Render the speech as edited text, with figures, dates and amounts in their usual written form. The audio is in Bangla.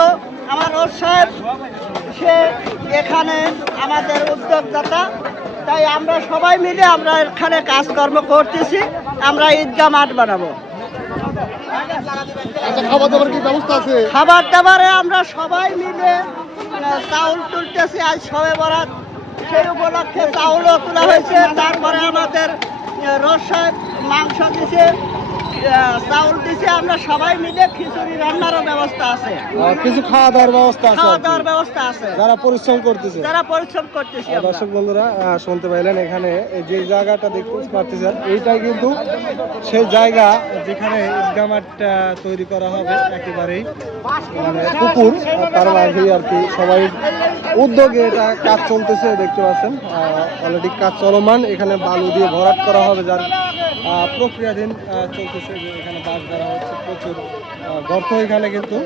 যেহেতু আমার ওর সাহেব সে এখানে আমাদের উদ্যোগদাতা, তাই আমরা সবাই মিলে আমরা এখানে কাজকর্ম করতেছি। আমরা ঈদগাহ মাঠ বানাবো। আচ্ছা, খাবার দাবার কি ব্যবস্থা আছে? খাবার দাবারে আমরা সবাই মিলে চাউল তুলতেছি। আজ সবে বরাত, সেই উপলক্ষে চাউলও তোলা হয়েছে। তারপরে আমাদের রোজ সাহেব মাংস দিছে, চাউল দিছে। আমরা সবাই মিলে খিচুড়ি রান্নারও ব্যবস্থা আছে, কিছু খাওয়া দাওয়ার ব্যবস্থা আছে, খাওয়া দাওয়ার ব্যবস্থা আছে যারা পরিশ্রম করতেছে। যারা পরিশ্রম করতেছি আমরা। দর্শক বন্ধুরা শুনতে পাইলেন, এখানে যে জায়গাটা দেখতে পাচ্ছেন এইটাই কিন্তু সেই জায়গা যেখানে ঈদগাহ মাঠটা তৈরি করা হবে। একেবারেই মানে পুকুর, তার মাঝেই আর কি সবাই উদ্যোগে এটা কাজ চলতেছে। দেখতে পাচ্ছেন অলরেডি কাজ চলমান। এখানে বালু দিয়ে ভরাট করা হবে, যার প্রক্রিয়াধীন চলতেছে। যে এখানে বাঁশ ধরা হচ্ছে, প্রচুর গর্ত এখানে কিন্তু